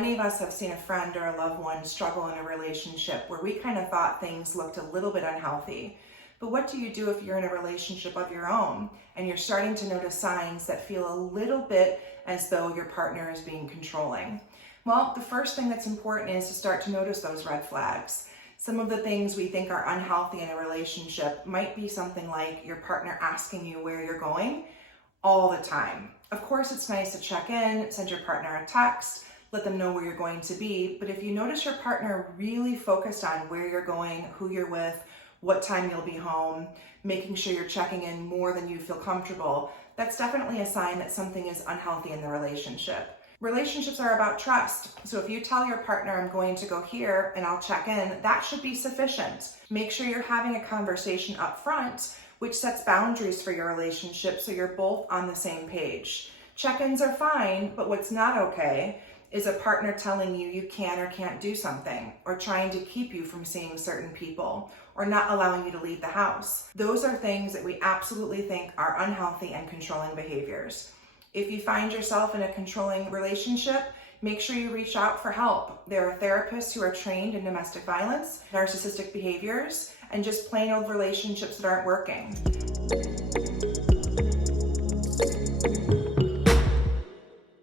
many of us have seen a friend or a loved one struggle in a relationship where we kind of thought things looked a little bit unhealthy. But what do you do if you're in a relationship of your own and you're starting to notice signs that feel a little bit as though your partner is being controlling? Well, the first thing that's important is to start to notice those red flags. Some of the things we think are unhealthy in a relationship might be something like your partner asking you where you're going all the time. Of course, it's nice to check in, send your partner a text, let them know where you're going to be. But if you notice your partner really focused on where you're going, who you're with, what time you'll be home, making sure you're checking in more than you feel comfortable, that's definitely a sign that something is unhealthy in the relationship. Relationships are about trust. So if you tell your partner, I'm going to go here and I'll check in, that should be sufficient. Make sure you're having a conversation up front, which sets boundaries for your relationship so you're both on the same page. Check-ins are fine, but what's not okay is a partner telling you you can or can't do something, or trying to keep you from seeing certain people, or not allowing you to leave the house. Those are things that we absolutely think are unhealthy and controlling behaviors. If you find yourself in a controlling relationship, make sure you reach out for help. There are therapists who are trained in domestic violence, narcissistic behaviors, and just plain old relationships that aren't working.